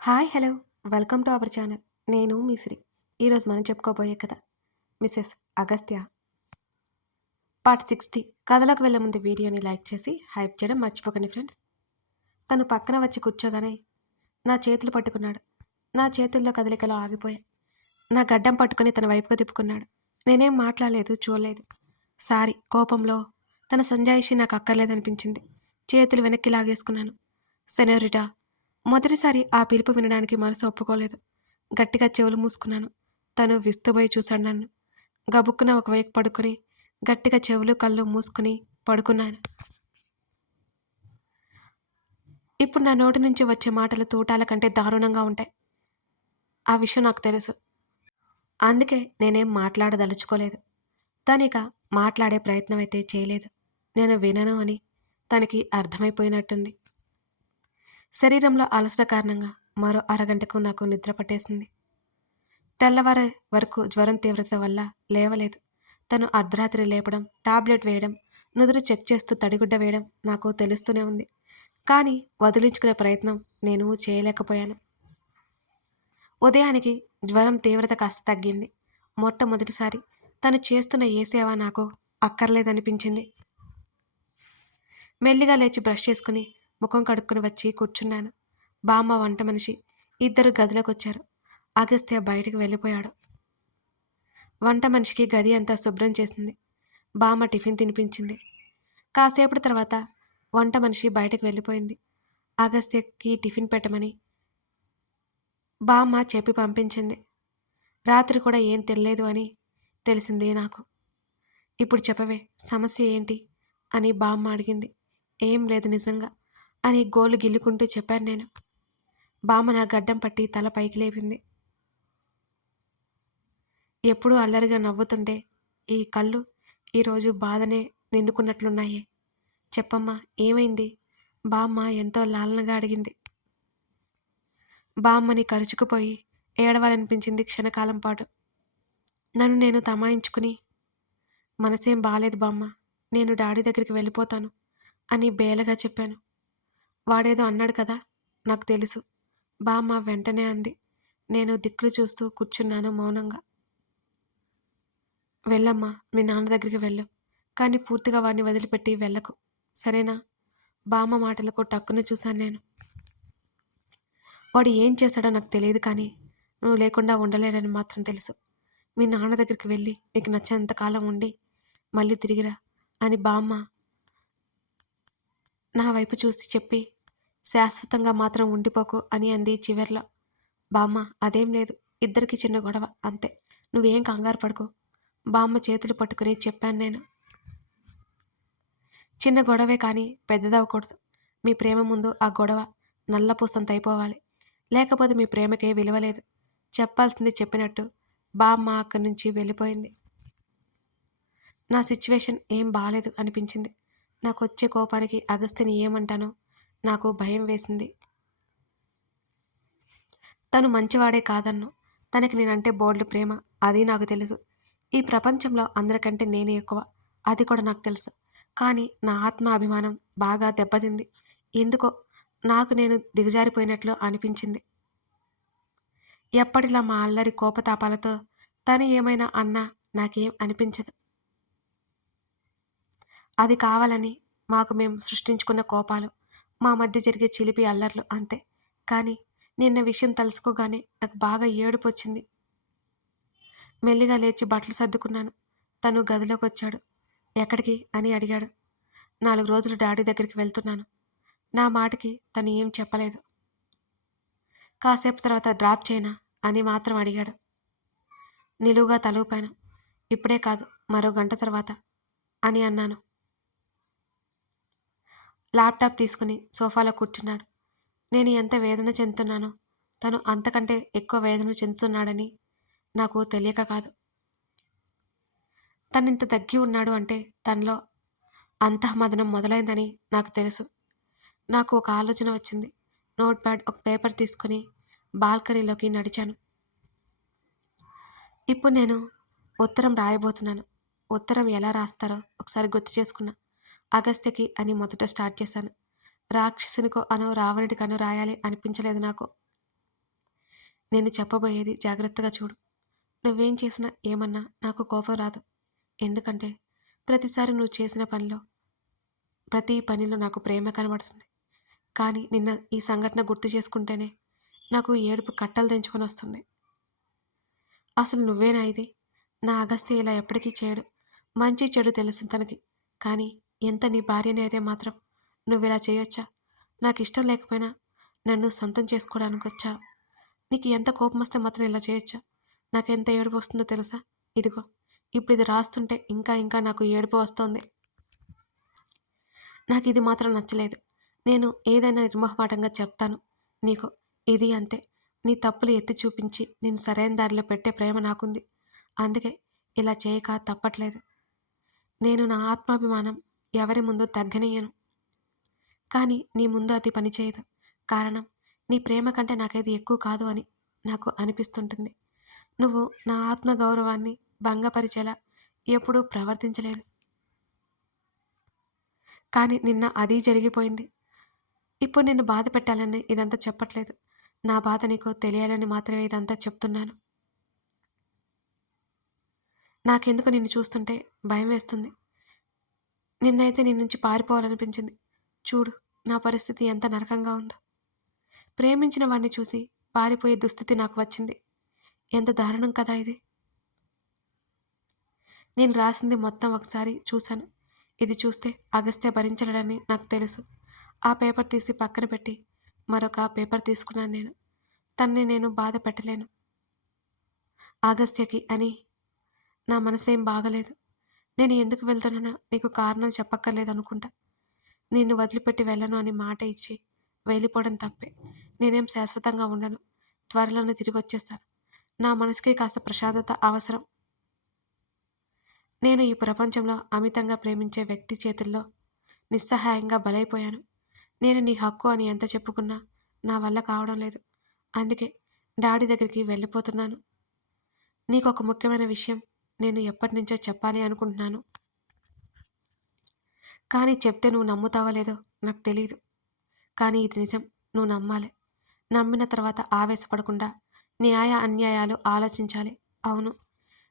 Hi hello welcome to our channel. నేను మీ శ్రీ. ఈరోజు మనం చెప్పుకోబోయే కథ మిసెస్ అగస్త్య పార్ట్ 60. కథలోకి వెళ్ళే ముందు వీడియోని లైక్ చేసి హైప్ చేయడం మర్చిపోకండి ఫ్రెండ్స్. తను పక్కన వచ్చి కూర్చోగానే నా చేతులు పట్టుకున్నాడు. నా చేతుల్లో కదలికలు ఆగిపోయాయి. నా గడ్డం పట్టుకుని తన వైపుగా తిప్పుకున్నాడు. నేనేం మాట్లాడలేదు, చూడలేదు. సారీ కోపంలో తన సంజాయిషి నాకు అక్కర్లేదనిపించింది. చేతులు వెనక్కి లాగేసుకున్నాను. సెనోరిటా, మొదటిసారి ఆ పిలుపు వినడానికి మనసు ఒప్పుకోలేదు. గట్టిగా చెవులు మూసుకున్నాను. తను విస్తుపోయి చూశాడు నన్ను. గబుక్కున ఒకవైపు పడుకుని గట్టిగా చెవులు కళ్ళు మూసుకుని పడుకున్నాను. ఇప్పుడు నా నోటి నుంచి వచ్చే మాటలు తూటాల కంటే దారుణంగా ఉంటాయి. ఆ విషయం నాకు తెలుసు. అందుకే నేనేం మాట్లాడదలుచుకోలేదు. తనిక మాట్లాడే ప్రయత్నం అయితే చేయలేదు. నేను వినను అని తనకి అర్థమైపోయినట్టుంది. శరీరంలో అలసట కారణంగా మరో అరగంటకు నాకు నిద్ర పట్టేసింది. తెల్లవారే వరకు జ్వరం తీవ్రత వల్ల లేవలేదు. తను అర్ధరాత్రి లేపడం, టాబ్లెట్ వేయడం, నుదురు చెక్ చేస్తూ తడిగుడ్డ వేయడం నాకు తెలుస్తూనే ఉంది. కానీ వదిలించుకునే ప్రయత్నం నేను చేయలేకపోయాను. ఉదయానికి జ్వరం తీవ్రత కాస్త తగ్గింది. మొట్టమొదటిసారి తను చేస్తున్న ఏ సేవ నాకు అక్కర్లేదనిపించింది. మెల్లిగా లేచి బ్రష్ చేసుకుని ముఖం కడుక్కుని వచ్చి కూర్చున్నాను. బామ్మ, వంట మనిషి ఇద్దరు గదిలోకి వచ్చారు. అగస్త్య బయటికి వెళ్ళిపోయాడు. వంట మనిషికి గది అంతా శుభ్రం చేసింది. బామ్మ టిఫిన్ తినిపించింది. కాసేపటి తర్వాత వంట మనిషి బయటకు వెళ్ళిపోయింది. అగస్త్యకి టిఫిన్ పెట్టమని బామ్మ చెప్పి పంపించింది. రాత్రి కూడా ఏం తినలేదు అని తెలిసింది నాకు. ఇప్పుడు చెప్పవే, సమస్య ఏంటి అని బామ్మ అడిగింది. ఏం లేదు నిజంగా అని గోలు గిల్లుకుంటూ చెప్పాను నేను. బామ్మ నా గడ్డం పట్టి తల పైకి లేపింది. ఎప్పుడూ అల్లరిగా నవ్వుతుంటే ఈ కళ్ళు ఈరోజు బాధనే నిండుకున్నట్లున్నాయే. చెప్పమ్మా, ఏమైంది? బామ్మ ఎంతో లాలనగా అడిగింది. బామ్మని కరుచుకుపోయి ఏడవాలనిపించింది క్షణకాలం పాటు. నన్ను నేను తమాయించుకుని, మనసేం బాలేదు బామ్మ, నేను డాడీ దగ్గరికి వెళ్ళిపోతాను అని బేలగా చెప్పాను. వాడేదో అన్నాడు కదా, నాకు తెలుసు, బామ్మ వెంటనే అంది. నేను దిక్కులు చూస్తూ కూర్చున్నాను మౌనంగా. వెళ్ళమ్మా, మీ నాన్న దగ్గరికి వెళ్ళు, కానీ పూర్తిగా వాడిని వదిలిపెట్టి వెళ్ళకు, సరేనా? బామ్మ మాటలకు టక్కున చూశాను నేను. వాడు ఏం చేశాడో నాకు తెలియదు, కానీ నువ్వు లేకుండా ఉండలేనని మాత్రం తెలుసు. మీ నాన్న దగ్గరికి వెళ్ళి నీకు నచ్చినంతకాలం ఉండి మళ్ళీ తిరిగిరా అని బామ్మ నా వైపు చూసి చెప్పి, శాశ్వతంగా మాత్రం ఉండిపోకు అని అంది చివర్లో. బామ్మ, అదేం లేదు, ఇద్దరికి చిన్న గొడవ అంతే, నువ్వేం కంగారు పడుకో, బామ్మ చేతులు పట్టుకుని చెప్పాను నేను. చిన్న గొడవే కానీ పెద్దదవ్వకూడదు. మీ ప్రేమ ముందు ఆ గొడవ నల్లపూసంత అయిపోవాలి, లేకపోతే మీ ప్రేమకే విలువలేదు. చెప్పాల్సింది చెప్పినట్టు బామ్మ అక్కడి నుంచి వెళ్ళిపోయింది. నా సిచ్యువేషన్ ఏం బాలేదు అనిపించింది. నాకు వచ్చే కోపానికి అగస్త్యని ఏమంటానో నాకు భయం వేసింది. తను మంచివాడే కాదన్ను. తనకి నేనంటే బోల్డ్ ప్రేమ, అది నాకు తెలుసు. ఈ ప్రపంచంలో అందరికంటే నేనే ఎక్కువ, అది కూడా నాకు తెలుసు. కానీ నా ఆత్మాభిమానం బాగా దెబ్బతింది. ఎందుకో నాకు నేను దిగజారిపోయినట్లు అనిపించింది. ఎప్పటిలా మా అల్లరి కోపతాపాలతో తను ఏమైనా అన్నా నాకేం అనిపించదు. అది కావాలని మాకు మేము సృష్టించుకున్న కోపాలు, మా మధ్య జరిగే చిలిపి అల్లర్లు అంతే. కానీ నిన్న విషయం తలుసుకోగానే నాకు బాగా ఏడుపు వచ్చింది. మెల్లిగా లేచి బట్టలు సర్దుకున్నాను. తను గదిలోకి వచ్చాడు. ఎక్కడికి అని అడిగాడు. 4 రోజులు డాడీ దగ్గరికి వెళ్తున్నాను. నా మాటకి తను ఏం చెప్పలేదు. కాసేపు తర్వాత డ్రాప్ చేయనా అని మాత్రం అడిగాడు. నిలువుగా తలూపాను. ఇప్పుడే కాదు, మరో గంట తర్వాత అని అన్నాను. ల్యాప్టాప్ తీసుకుని సోఫాలో కూర్చున్నాడు. నేను ఎంత వేదన చెందుతున్నానో తను అంతకంటే ఎక్కువ వేదన చెందుతున్నాడని నాకు తెలియక కాదు. తనింత తగ్గి ఉన్నాడు అంటే తనలో అంతఃమదనం మొదలైందని నాకు తెలుసు. నాకు ఒక ఆలోచన వచ్చింది. నోట్ ప్యాడ్, ఒక పేపర్ తీసుకుని బాల్కనీలోకి నడిచాను. ఇప్పుడు నేను ఉత్తరం రాయబోతున్నాను. ఉత్తరం ఎలా రాస్తారో ఒకసారి గుర్తు చేసుకున్నా. అగస్త్యకి అని మొదట స్టార్ట్ చేశాను. రాక్షసునికో అనో రావణుడికనో రాయాలి అనిపించలేదు నాకు. నేను చెప్పబోయేది జాగ్రత్తగా చూడు. నువ్వేం చేసినా ఏమన్నా నాకు కోపం రాదు. ఎందుకంటే ప్రతిసారి నువ్వు చేసిన ప్రతి పనిలో నాకు ప్రేమ కనబడుతుంది. కానీ నిన్న ఈ సంఘటన గుర్తు చేసుకుంటేనే నాకు ఏడుపు కట్టలు తెంచుకొనొస్తుంది. అసలు నువ్వేనా ఇది? నా అగస్త్య ఇలా ఎప్పటికీ చేయడు. మంచి చెడు తెలుసు తనకి. కానీ ఎంత నీ భార్యని అయితే మాత్రం నువ్విలా చేయొచ్చా? నాకిష్టం లేకపోయినా నన్ను సొంతం చేసుకోవడానికొచ్చా? నీకు ఎంత కోపమొస్తే మాత్రం ఇలా చేయొచ్చా? నాకెంత ఏడుపొస్తుందో తెలుసా? ఇదిగో ఇప్పుడిది రాస్తుంటే ఇంకా ఇంకా నాకు ఏడుపు వస్తోంది. నాకిది మాత్రం నచ్చలేదు. నేను ఏదైనా నిర్మొహమాటంగా చెప్తాను నీకు. ఇది అంతే. నీ తప్పులు ఎత్తి చూపించి నిన్ను సరైన దారిలో పెట్టే ప్రేమ నాకుంది. అందుకే ఇలా చేయక తప్పట్లేదు. నేను నా ఆత్మాభిమానం ఎవరి ముందు తగ్గనీయను. కానీ నీ ముందు అది పనిచేయదు. కారణం నీ ప్రేమ కంటే నాకేది ఎక్కువ కాదు అని నాకు అనిపిస్తుంటుంది. నువ్వు నా ఆత్మగౌరవాన్ని భంగపరిచేలా ఎప్పుడూ ప్రవర్తించలేదు. కానీ నిన్న అదీ జరిగిపోయింది. ఇప్పుడు నిన్ను బాధ పెట్టాలని ఇదంతా చెప్పట్లేదు. నా బాధ నీకు తెలియాలని మాత్రమే ఇదంతా చెప్తున్నాను. నాకెందుకు నిన్ను చూస్తుంటే భయం వేస్తుంది. నిన్నైతే నీ నుంచి పారిపోవాలనిపించింది. చూడు నా పరిస్థితి ఎంత నరకంగా ఉందో. ప్రేమించిన వాడిని చూసి పారిపోయే దుస్థితి నాకు వచ్చింది. ఎంత దారుణం కదా ఇది. నేను రాసింది మొత్తం ఒకసారి చూశాను. ఇది చూస్తే అగస్త్య భరించలేడని నాకు తెలుసు. ఆ పేపర్ తీసి పక్కన పెట్టి మరొక పేపర్ తీసుకున్నాను నేను. తనని నేను బాధ పెట్టలేను అగస్త్యకి అని. నా మనసేం బాగలేదు. నేను ఎందుకు వెళ్తున్నానో నీకు కారణం చెప్పక్కర్లేదు అనుకుంటా. నిన్ను వదిలిపెట్టి వెళ్ళను అని మాట ఇచ్చి వెళ్ళిపోవడం తప్పే. నేనేం శాశ్వతంగా ఉండను. త్వరలోనే తిరిగి వచ్చేస్తాను. నా మనసుకి కాస్త ప్రశాంతత అవసరం. నేను ఈ ప్రపంచంలో అమితంగా ప్రేమించే వ్యక్తి చేతుల్లో నిస్సహాయంగా బలైపోయాను. నేను నీ హక్కు అని ఎంత చెప్పుకున్నా నా వల్ల కావడం లేదు. అందుకే డాడీ దగ్గరికి వెళ్ళిపోతున్నాను. నీకు ఒక ముఖ్యమైన విషయం నేను ఎప్పటి నుంచో చెప్పాలి అనుకుంటున్నాను. కానీ చెప్తే నువ్వు నమ్ముతావో లేదో నాకు తెలీదు. కానీ ఇది నిజం. నువ్వు నమ్మాలి. నమ్మిన తర్వాత ఆవేశపడకుండా న్యాయ అన్యాయాలు ఆలోచించాలి. అవును,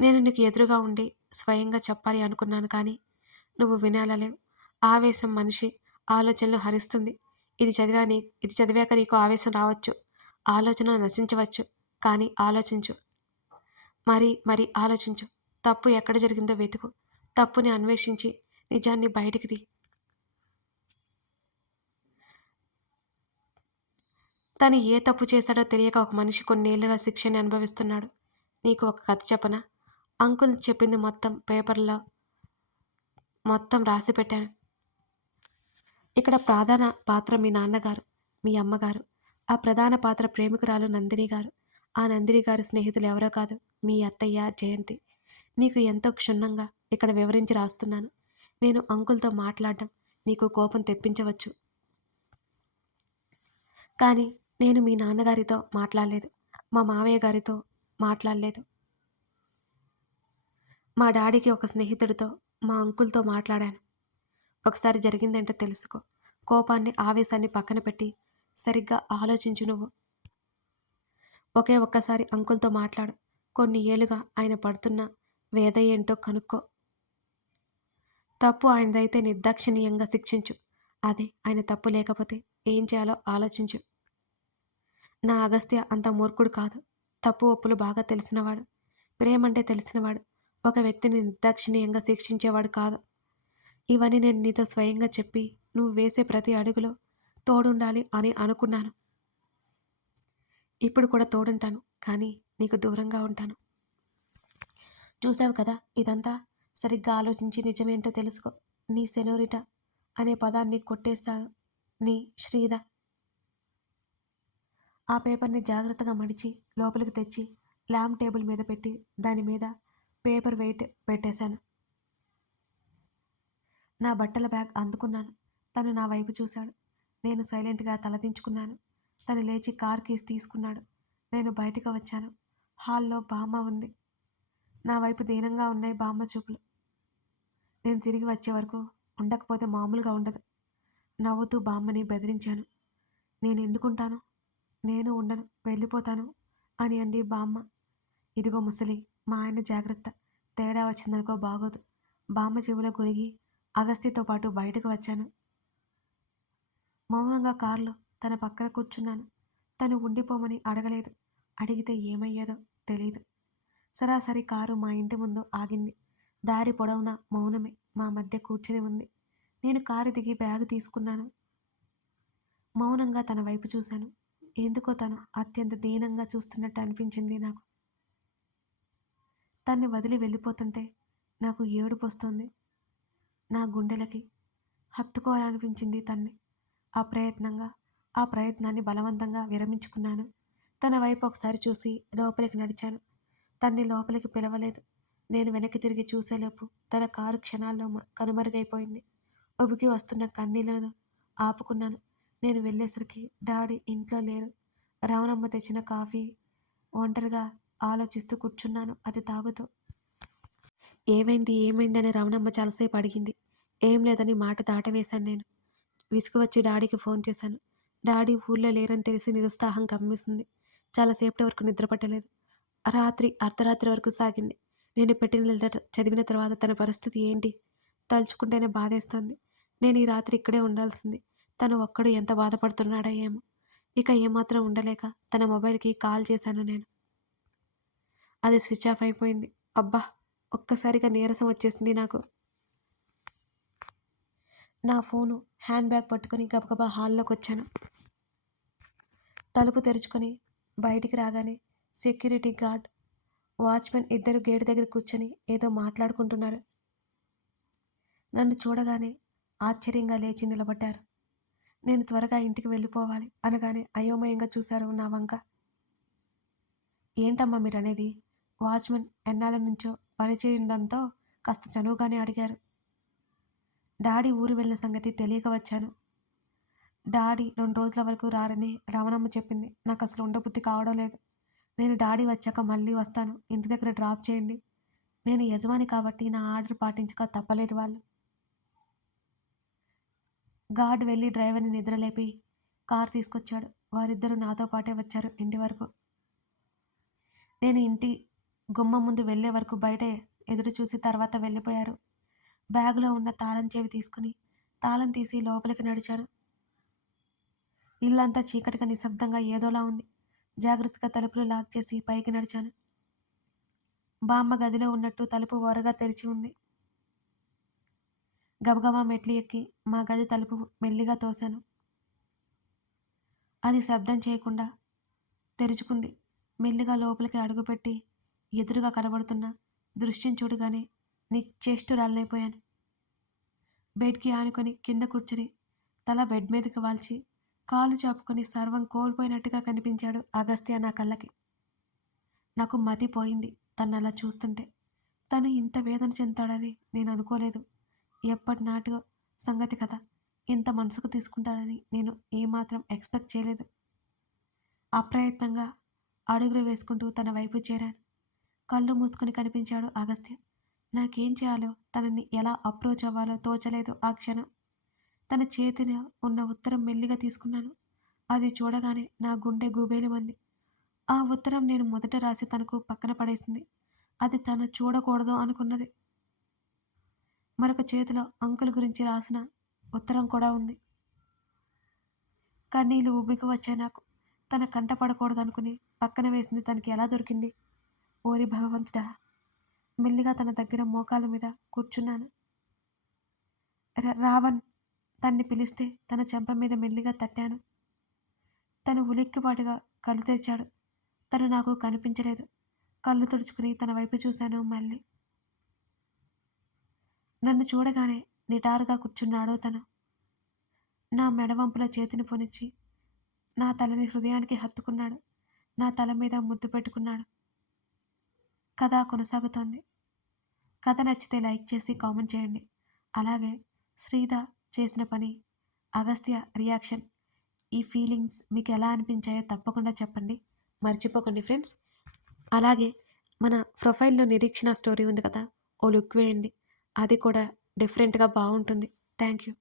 నేను నీకు ఎదురుగా ఉండి స్వయంగా చెప్పాలి అనుకున్నాను. కానీ నువ్వు వినాలలేవు. ఆవేశం మనిషి ఆలోచనలు హరిస్తుంది. ఇది చదివాక నీకు ఆవేశం రావచ్చు. ఆలోచన నశించవచ్చు. కానీ ఆలోచించు. మరి ఆలోచించు. తప్పు ఎక్కడ జరిగిందో వెతుకు. తప్పుని అన్వేషించి నిజాన్ని బయటికి తీ. తను ఏ తప్పు చేశాడో తెలియక ఒక మనిషి కొన్నేళ్లుగా శిక్షని అనుభవిస్తున్నాడు. నీకు ఒక కథ చెప్పనా? అంకుల్ చెప్పింది మొత్తం పేపర్లో మొత్తం రాసి పెట్టాను. ఇక్కడ ప్రధాన పాత్ర మీ నాన్నగారు, మీ అమ్మగారు. ఆ ప్రధాన పాత్ర ప్రేమికురాలు నందిని గారు. ఆ నందిని గారి స్నేహితులు ఎవరో కాదు, మీ అత్తయ్య జయంతి. నీకు ఎంతో క్షుణ్ణంగా ఇక్కడ వివరించి రాస్తున్నాను. నేను అంకుల్తో మాట్లాడడం నీకు కోపం తెప్పించవచ్చు. కానీ నేను మీ నాన్నగారితో మాట్లాడలేదు. మా మామయ్య గారితో మాట్లాడలేదు. మా డాడీకి ఒక స్నేహితుడితో, మా అంకుల్తో మాట్లాడాను. ఒకసారి జరిగిందేంటో తెలుసుకో. కోపాన్ని ఆవేశాన్ని పక్కన పెట్టి సరిగ్గా ఆలోచించు నువ్వు. ఒకే ఒక్కసారి అంకుల్తో మాట్లాడు. కొన్ని ఏళ్ళుగా ఆయన పడుతున్న వేద ఏంటో కనుక్కో. తప్పు ఆయనదైతే నిర్దాక్షిణీయంగా శిక్షించు. అదే ఆయన తప్పు లేకపోతే ఏం చేయాలో ఆలోచించు. నా అగస్త్య అంత మూర్ఖుడు కాదు. తప్పు ఒప్పులు బాగా తెలిసినవాడు. ప్రేమంటే తెలిసినవాడు. ఒక వ్యక్తిని నిర్దాక్షిణీయంగా శిక్షించేవాడు కాదు. ఇవన్నీ నేను నీతో స్వయంగా చెప్పి నువ్వు వేసే ప్రతి అడుగులో తోడుండాలి అని అనుకున్నాను. ఇప్పుడు కూడా తోడుంటాను. కానీ నీకు దూరంగా ఉంటాను. చూసావు కదా ఇదంతా. సరిగ్గా ఆలోచించి నిజమేంటో తెలుసుకో. నీ సెనోరిట అనే పదాన్ని కొట్టేస్తాను. నీ శ్రీధ. ఆ పేపర్ని జాగ్రత్తగా మడిచి లోపలికి తెచ్చి ల్యాంప్ టేబుల్ మీద పెట్టి దాని మీద పేపర్ వెయిట్ పెట్టేశాను. నా బట్టల బ్యాగ్ అందుకున్నాను. తను నా వైపు చూశాడు. నేను సైలెంట్గా తలదించుకున్నాను. తను లేచి కార్ కీస్ తీసుకున్నాడు. నేను బయటకు వచ్చాను. హాల్లో బామ్మ ఉంది. నా వైపు దీనంగా ఉన్నాయి బామ్మ చూపులు. నేను తిరిగి వచ్చే వరకు ఉండకపోతే మామూలుగా ఉండదు. నవ్వుతూ బామ్మని బెదిరించాను. నేను ఎందుకుంటాను? నేను ఉండను, వెళ్ళిపోతాను అని అంది బామ్మ. ఇదిగో ముసలి, మా ఆయన జాగ్రత్త, తేడా వచ్చిందనుకో బాగోదు. బామ్మ చెవిలో గొరిగి అగస్త్యతో పాటు బయటకు వచ్చాను. మౌనంగా కారులో తన పక్కన కూర్చున్నాను. తను ఉండిపోమని అడగలేదు. అడిగితే ఏమయ్యేదో తెలీదు. సరాసరి కారు మా ఇంటి ముందు ఆగింది. దారి పొడవునా మౌనమే మా మధ్య కూర్చుని ఉంది. నేను కారు దిగి బ్యాగు తీసుకున్నాను. మౌనంగా తన వైపు చూశాను. ఎందుకో తను అత్యంత దీనంగా చూస్తున్నట్టు అనిపించింది నాకు. తన్ని వదిలి వెళ్ళిపోతుంటే నాకు ఏడుపు వస్తుంది. నా గుండెలకి హత్తుకోవాలనిపించింది తన్ని. ఆ ప్రయత్నాన్ని బలవంతంగా విరమించుకున్నాను. తన వైపు ఒకసారి చూసి లోపలికి నడిచాను. తన్ని లోపలికి పిలవలేదు. నేను వెనక్కి తిరిగి చూసేలోపు తన కారు క్షణాల్లో కనుమరుగైపోయింది. ఉబికి వస్తున్న కన్నీళ్లను ఆపుకున్నాను. నేను వెళ్ళేసరికి డాడీ ఇంట్లో లేరు. రమణమ్మ తెచ్చిన కాఫీ ఒంటరిగా ఆలోచిస్తూ కూర్చున్నాను, అది తాగుతూ. ఏమైందని రమణమ్మ చాలాసేపు అడిగింది. ఏం లేదని మాట దాటవేశాను నేను. విసుగు వచ్చి డాడీకి ఫోన్ చేశాను. డాడీ ఊళ్ళో లేరని తెలిసి నిరుత్సాహం కమ్మేసింది. చాలాసేపటి వరకు నిద్ర పట్టలేదు. అర్ధరాత్రి వరకు సాగింది. నేను పెట్టిన లెటర్ చదివిన తర్వాత తన పరిస్థితి ఏంటి తలుచుకుంటేనే బాధేస్తోంది. నేను ఈ రాత్రి ఇక్కడే ఉండాల్సింది. తను ఒక్కడు ఎంత బాధపడుతున్నాడో ఏమో. ఇక ఏమాత్రం ఉండలేక తన మొబైల్కి కాల్ చేశాను నేను. అది స్విచ్ ఆఫ్ అయిపోయింది. అబ్బా, ఒక్కసారిగా నీరసం వచ్చేసింది నాకు. నా ఫోను హ్యాండ్ బ్యాగ్ పట్టుకుని గబగబా హాల్లోకి వచ్చాను. తలుపు తెరుచుకొని బయటికి రాగానే సెక్యూరిటీ గార్డ్, వాచ్మెన్ ఇద్దరు గేటు దగ్గర కూర్చొని ఏదో మాట్లాడుకుంటున్నారు. నన్ను చూడగానే ఆశ్చర్యంగా లేచి నిలబడ్డారు. నేను త్వరగా ఇంటికి వెళ్ళిపోవాలి అనగానే అయోమయంగా చూశారు నా వంక. ఏంటమ్మా మీరనేది? వాచ్మెన్ ఎన్నాళ్ళ నుంచో పని చేయడంతో కాస్త చనువుగానే అడిగారు. డాడీ ఊరు వెళ్ళిన సంగతి తెలియక వచ్చాను. డాడీ 2 రోజుల వరకు రారని రమణమ్మ చెప్పింది. నాకు అసలు ఉండబుద్ధి కావడం లేదు. నేను డాడీ వచ్చాక మళ్ళీ వస్తాను. ఇంటి దగ్గర డ్రాప్ చేయండి. నేను యజమాని కాబట్టి నా ఆర్డర్ పాటించక తప్పలేదు వాళ్ళు. గార్డ్ వెళ్ళి డ్రైవర్ని నిద్రలేపి కారు తీసుకొచ్చాడు. వారిద్దరూ నాతో పాటే వచ్చారు ఇంటి వరకు. నేను ఇంటి గుమ్మం ముందు వెళ్ళే వరకు బయటే ఎదురు చూసి తర్వాత వెళ్ళిపోయారు. బ్యాగులో ఉన్న తాళం చెవి తీసుకుని తాళం తీసి లోపలికి నడిచాను. ఇల్లంతా చీకటిగా నిశ్శబ్దంగా ఏదోలా ఉంది. జాగ్రత్తగా తలుపులు లాక్ చేసి పైకి నడిచాను. బామ్మ గదిలో ఉన్నట్టు తలుపు ఓరగా తెరిచి ఉంది. గబగబా మెట్లు ఎక్కి మా గది తలుపు మెల్లిగా తోశాను. అది శబ్దం చేయకుండా తెరుచుకుంది. మెల్లిగా లోపలికి అడుగుపెట్టి ఎదురుగా కనబడుతున్న దృశ్యం చూడగానే నిశ్చేష్టురాలైపోయాను. బెడ్కి ఆనుకొని కింద కూర్చుని తల బెడ్ మీదకి వాల్చి కాలు చాపుకొని సర్వం కోల్పోయినట్టుగా కనిపించాడు అగస్త్య నా కళ్ళకి. నాకు మతి పోయింది తను అలా చూస్తుంటే. తను ఇంత వేదన చెందుతాడని నేను అనుకోలేదు. ఎప్పటి నాటిగో సంగతి కదా, ఇంత మనసుకు తీసుకుంటాడని నేను ఏమాత్రం ఎక్స్పెక్ట్ చేయలేదు. అప్రయత్నంగా అడుగులు వేసుకుంటూ తన వైపు చేరాను. కళ్ళు మూసుకొని కనిపించాడు అగస్త్య. నాకేం చేయాలో, తనని ఎలా అప్రోచ్ అవ్వాలో తోచలేదు ఆ క్షణం. తన చేతిలో ఉన్న ఉత్తరం మెల్లిగా తీసుకున్నాను. అది చూడగానే నా గుండె గుబేలమంది. ఆ ఉత్తరం నేను మొదట రాసి తనకు పక్కన పడేసింది. అది తను చూడకూడదు అనుకున్నది. మరొక చేతిలో అంకుల్ గురించి రాసిన ఉత్తరం కూడా ఉంది. కన్నీళ్ళు ఉబ్బికి వచ్చాయి నాకు. తన కంట పడకూడదు అనుకుని పక్కన వేసింది తనకి ఎలా దొరికింది? ఓరి భగవంతుడా! మెల్లిగా తన దగ్గర మోకాల మీద కూర్చున్నాను. రావణ్ తన్ని పిలిస్తే తన చెంప మీద మెల్లిగా తట్టాను. తను ఉలిక్కిపాటుగా కళ్ళు తెరిచాడు. తను నాకు కనిపించలేదు. కళ్ళు తుడుచుకుని తన వైపు చూశాను. మళ్ళీ నన్ను చూడగానే నిటారుగా కూర్చున్నాడు తను. నా మెడవంపుల చేతిని పొనిచి నా తలని హృదయానికి హత్తుకున్నాడు. నా తల మీద ముద్దు పెట్టుకున్నాడు. కథ కొనసాగుతోంది. కథ నచ్చితే లైక్ చేసి కామెంట్ చేయండి. అలాగే శ్రీధ చేసిన పని, అగస్త్య రియాక్షన్, ఈ ఫీలింగ్స్ మీకు ఎలా అనిపించాయో తప్పకుండా చెప్పండి. మర్చిపోకండి ఫ్రెండ్స్. అలాగే మన ప్రొఫైల్లో నిరీక్షణ స్టోరీ ఉంది కదా, ఓ లుక్ వేయండి. అది కూడా డిఫరెంట్గా బాగుంటుంది. Thank you.